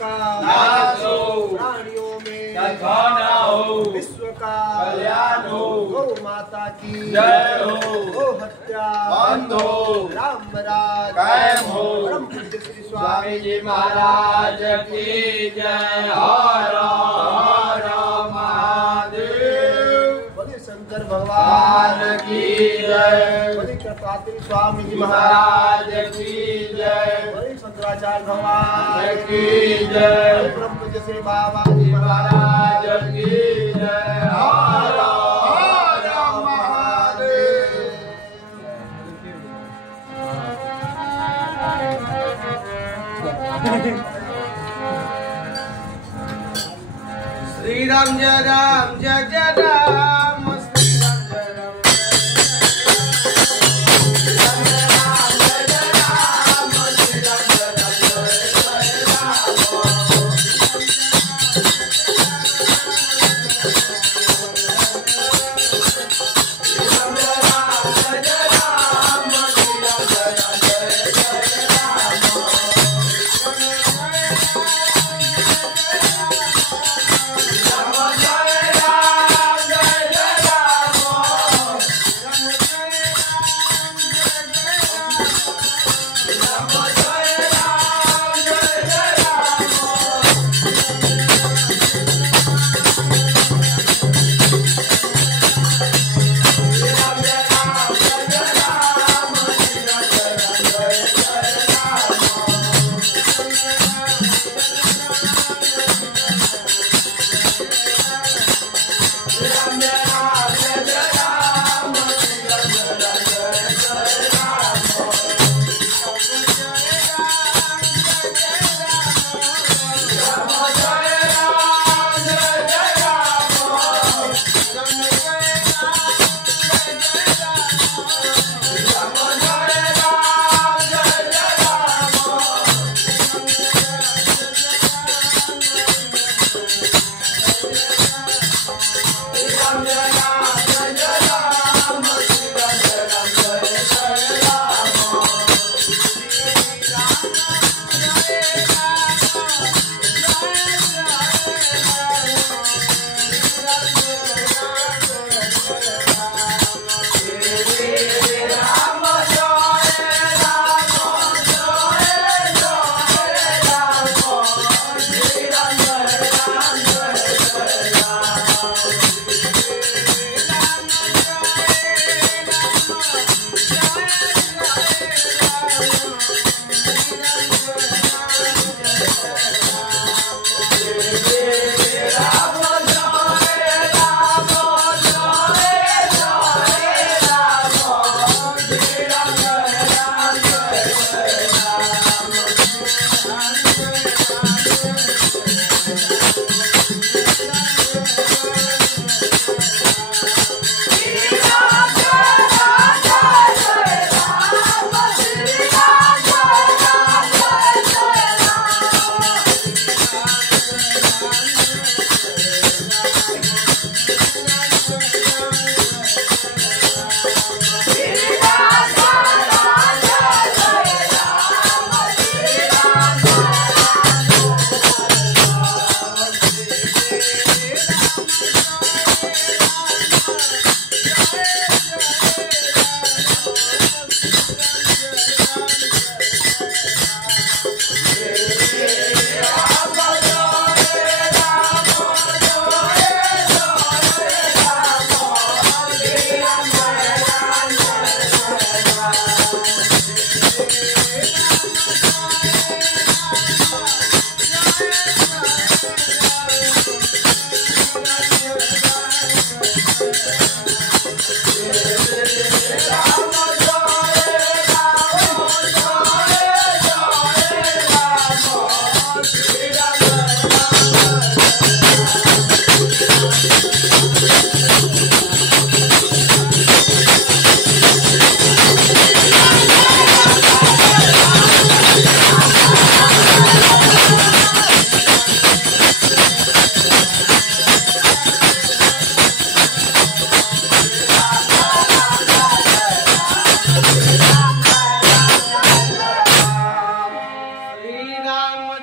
का प्राणियों में विश्व का कल्याण हो। गौ माता की जय हो। गौ हत्या बंद हो। राम राज कायम हो। परम पूज्य श्री स्वामी जी महाराज की जय। हर हर महादेव। बोले शंकर भगवान की जय। बोले कृपात्री स्वामी जी महाराज की जय। बोले शंकराचार्य भगवान की जय। बोले परम पूज्य श्री बाबा जी महाराज की जय। हर हर महादेव। श्री राम जय राम जय जय राम। श्री राम जय राम राम